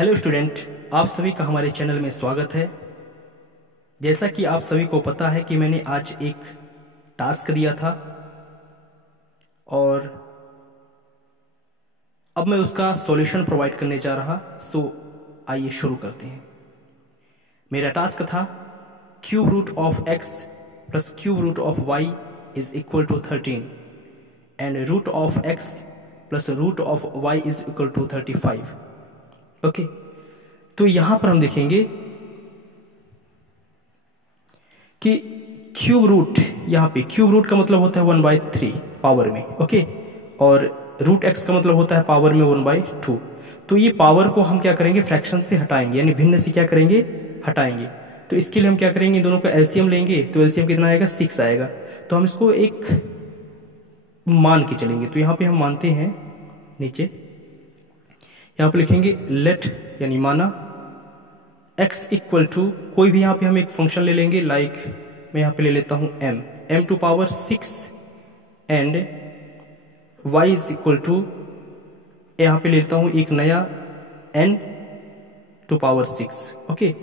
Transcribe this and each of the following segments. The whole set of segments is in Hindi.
हेलो स्टूडेंट, आप सभी का हमारे चैनल में स्वागत है। जैसा कि आप सभी को पता है कि मैंने आज एक टास्क दिया था और अब मैं उसका सॉल्यूशन प्रोवाइड करने जा रहा। सो आइए शुरू करते हैं। मेरा टास्क था cube root of x plus cube root of y is equal to 13 and root of x plus root of y is equal to 35। Okay, तो यहां पर हम देखेंगे कि क्यूब रूट, यहां पे क्यूब रूट का मतलब होता है 1/3 पावर में। ओके, और रूट एक्स का मतलब होता है पावर में 1/2। तो ये पावर को हम क्या करेंगे, फ्रैक्शन से हटाएंगे, यानी भिन्न से क्या करेंगे, हटाएंगे। तो इसके लिए हम क्या करेंगे, दोनों का एलसीएम लेंगे। तो एलसीएम कितना आएगा, 6 आएगा। तो हम इसको एक मान के चलेंगे। तो यहां पे हम मानते हैं, नीचे यहां पे लिखेंगे लेट, यानी माना x इक्वल टू, कोई भी यहां पे हम एक फंक्शन ले लेंगे। लाइक मैं यहां पे ले लेता हूं m to power 6 and y is equal to, यहां पे ले लेता हूं एक नया n टू पावर 6। ओके,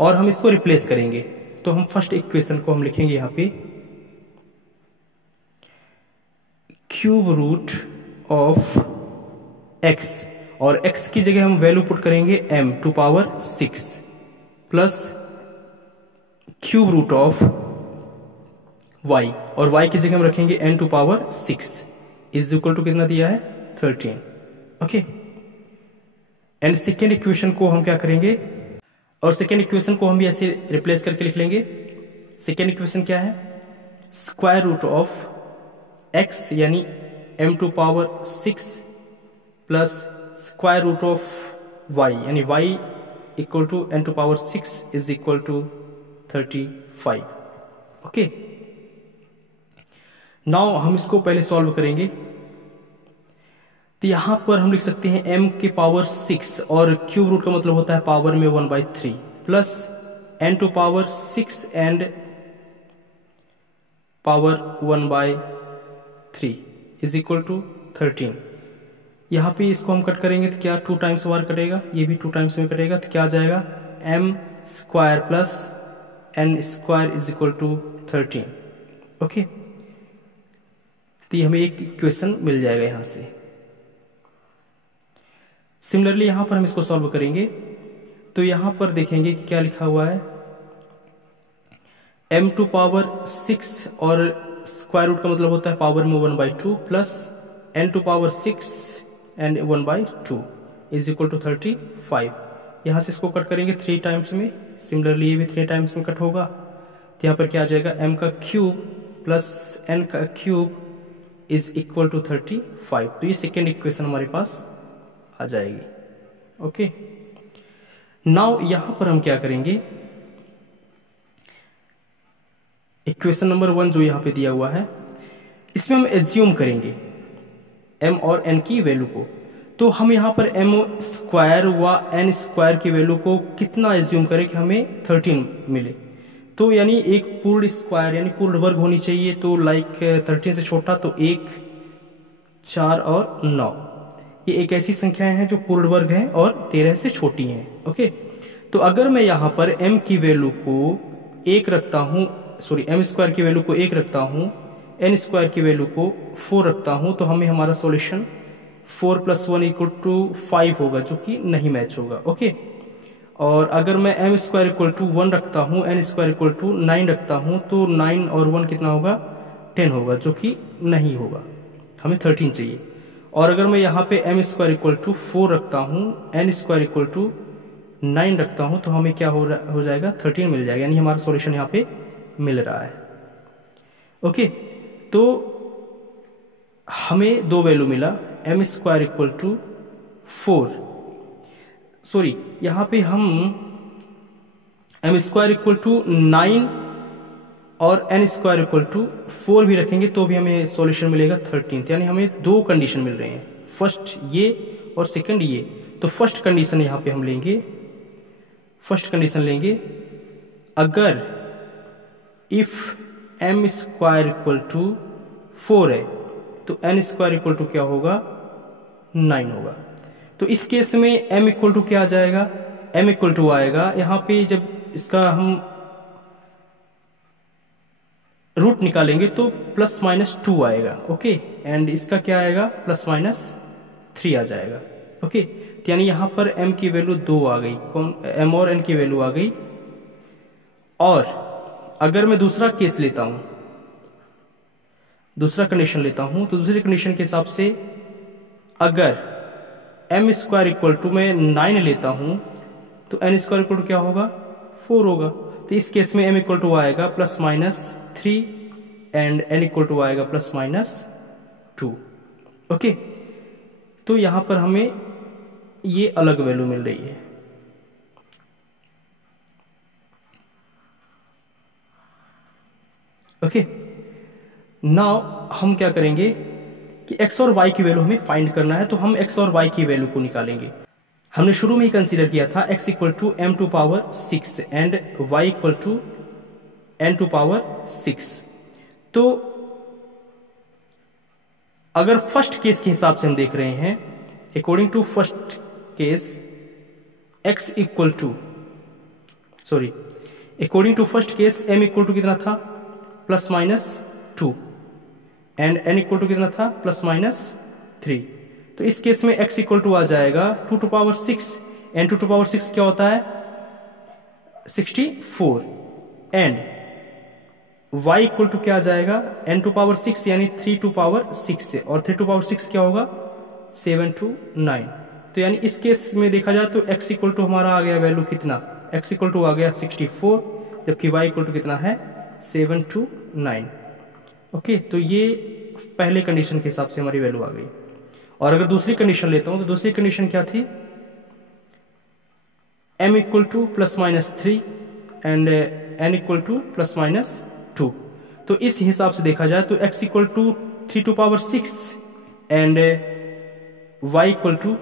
और हम इसको रिप्लेस करेंगे। तो हम फर्स्ट इक्वेशन को हम लिखेंगे यहां पे क्यूब रूट ऑफ x, और x की जगह हम वैल्यू पुट करेंगे m to power 6 plus cube root of y, और y की जगह हम रखेंगे n to power 6 is equal to कितना दिया है, 13। ओके, एंड सेकेंड इक्वेशन को हम क्या करेंगे, और सेकेंड इक्वेशन को हम भी ऐसे रिप्लेस करके लिख लेंगे। सेकेंड इक्वेशन क्या है, स्क्वायर रूट ऑफ x यानी m to power 6 plus square root of y यानी y equal to n to power 6 is equal to 35। Okay, now हम इसको पहले सॉल्व करेंगे। तो यहां पर हम लिख सकते हैं m के पावर 6, और क्यूब रूट का मतलब होता है पावर में 1/3 plus n to power 6 and power 1/3 is equal to 13। यहां पे इसको हम कट करेंगे तो क्या 2 टाइम्स बार कटेगा, ये भी 2 टाइम्स में कटेगा। तो क्या आ जाएगा, m square plus n square is equal to 13। Okay, तो हमें एक इक्वेशन मिल जाएगा यहां से। सिमिलरली यहां पर हम इसको सॉल्व करेंगे। तो यहां पर देखेंगे कि क्या लिखा हुआ है, m टू पावर 6, और स्क्वायर रूट का मतलब होता है पावर में 1/2 plus n to power 6 and 1/2 is equal to 35। यहां से इसको कट करेंगे 3 टाइम्स में। सिमिलरली ये भी 3 टाइम्स में कट होगा। तो यहां पर क्या आ जाएगा, m का क्यूब प्लस n का क्यूब इज इक्वल टू 35। तो ये सेकेंड इक्वेशन हमारे पास आ जाएगी। ओके, नाउ यहां पर हम क्या करेंगे, इक्वेशन नंबर 1 जो यहां पे दिया हुआ है, इसमें हम एज्यूम करेंगे m और n की वैल्यू को। तो हम यहां पर m स्क्वायर व n स्क्वायर की वैल्यू को कितना एज्यूम करें कि हमें 13 मिले। तो यानी एक पूर्ण स्क्वायर यानी पूर्ण वर्ग होनी चाहिए। तो लाइक 13 से छोटा तो 1, 4 और 9, ये एक ऐसी संख्याएं हैं जो पूर्ण वर्ग हैं और 13 से छोटी हैं। ओके, तो अगर मैं यहां पर m की वैल्यू को 1 रखता हूं, सॉरी m स्क्वायर की वैल्यू को 1 रखता हूं, n स्क्वायर की वैल्यू को 4 रखता हूं, तो हमें हमारा सॉल्यूशन 4 + 1 इक्वल टू 5 होगा, जो कि नहीं मैच होगा। ओके, और अगर मैं m स्क्वायर इक्वल टू 1 रखता हूं, n स्क्वायर इक्वल टू 9 रखता हूं, तो 9 और 1 कितना होगा, 10 होगा, जो कि नहीं होगा, हमें 13 चाहिए। और अगर मैं यहाँ पे m स्क्वायर इक्वल टू 4 रखता हूं, n स्क्वायर इक्वल टू 9 रखता हूं, तो हमें क्या हो जाएगा, 13 मिल जाएगा, यानी हमारा सॉल्यूशन यहाँ पे मिल रहा है। ओके, तो हमें 2 वैल्यू मिला, m square equal to 4, sorry यहां पे हम m स्क्वायर इक्वल टू 9 और n स्क्वायर इक्वल टू 4 भी रखेंगे तो भी हमें सॉल्यूशन मिलेगा 13। यानी हमें 2 कंडीशन मिल रहे हैं, फर्स्ट ये और सेकंड ये। तो फर्स्ट कंडीशन यहां पे हम लेंगे, फर्स्ट कंडीशन लेंगे, अगर if m square equal to 4 है तो n स्क्वायर इक्वल टू क्या होगा, 9 होगा। तो इस केस में m इक्वल टू क्या आ जाएगा, m इक्वल टू आएगा यहाँ पे जब इसका हम रूट निकालेंगे तो +-2 आएगा। ओके, एंड इसका क्या आएगा, +-3 आ जाएगा। ओके, तो यानी यहां पर m की वैल्यू 2 आ गई, कौन, m और n की वैल्यू आ गई। और अगर मैं दूसरा केस लेता हूं, दूसरा कंडीशन लेता हूं, तो दूसरी कंडीशन के हिसाब से अगर m² इक्वल टू मैं 9 लेता हूं तो n² इक्वल टू क्या होगा, 4 होगा। तो इस केस में m इक्वल टू आएगा +-3 एंड n इक्वल टू आएगा +-2। ओके, तो यहां पर हमें ये अलग वैल्यू मिल रही है। ओके, नाउ हम क्या करेंगे कि x और y की वैल्यू हमें फाइंड करना है, तो हम x और y की वैल्यू को निकालेंगे। हमने शुरू में ही कंसीडर किया था x equal to m⁻6 and y equal to n⁻6। तो अगर फर्स्ट केस के हिसाब से हम देख रहे हैं, according to first case x equal to according to first case m equal to कितना था, +-2 एंड n इक्वल टू कितना था, +-3। तो इस केस में x इक्वल टू आ जाएगा 2⁻6 एंड 2⁻6 क्या होता है, 64 एंड y इक्वल टू क्या आ जाएगा, n⁻6 यानी 3⁻6 और 3⁻6 क्या होगा, 7-9। तो यानी इस केस में देखा जाए तो x इक्वल टू हमारा आ गया वैल्यू कितना, x इक्वल टू आ गया 64, जबकि y इक्वल टू कितना है, 7-9। ओके, तो ये पहले कंडीशन के हिसाब से हमारी वैल्यू आ गई। और अगर दूसरी कंडीशन लेता हूं तो दूसरी कंडीशन क्या थी, m equal to +-3 and n equal to +-2। तो इस हिसाब से देखा जाए तो x equal to 3⁻6 and y equal to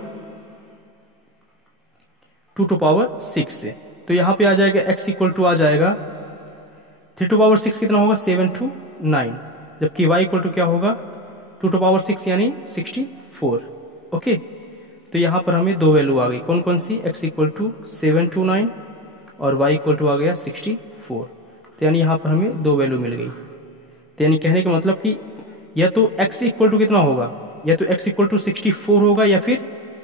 2⁻6। तो यहां पे आ जाएगा x इक्वल टू आ जाएगा 3⁻6 कितना होगा, 7-9, जबकि y इक्वल टू क्या होगा, 2⁻6 यानी 64। ओके, तो यहां पर हमें दो वैल्यू आ गई, कौन कौन सी, x इक्वल टू 7-9 और y इक्वल टू आ गया 64। तो यानी यहां पर हमें दो वैल्यू मिल गई। तो यानी कहने का मतलब कि या तो x इक्वल टू कितना होगा, या तो x इक्वल टू 64 होगा या फिर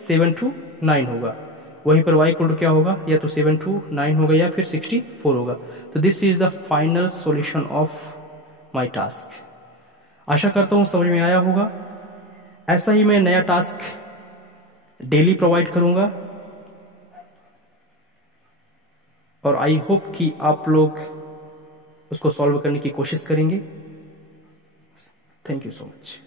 7-9 होगा। वहीं पर y इक्वल टू क्या होगा, या तो 7-9 होगा या फिर 64 होगा। तो this is the final solution of my task. आशा करता हूं समझ में आया होगा। ऐसा ही मैं नया टास्क डेली प्रोवाइड करूंगा और आई होप कि आप लोग उसको सॉल्व करने की कोशिश करेंगे। Thank you so much.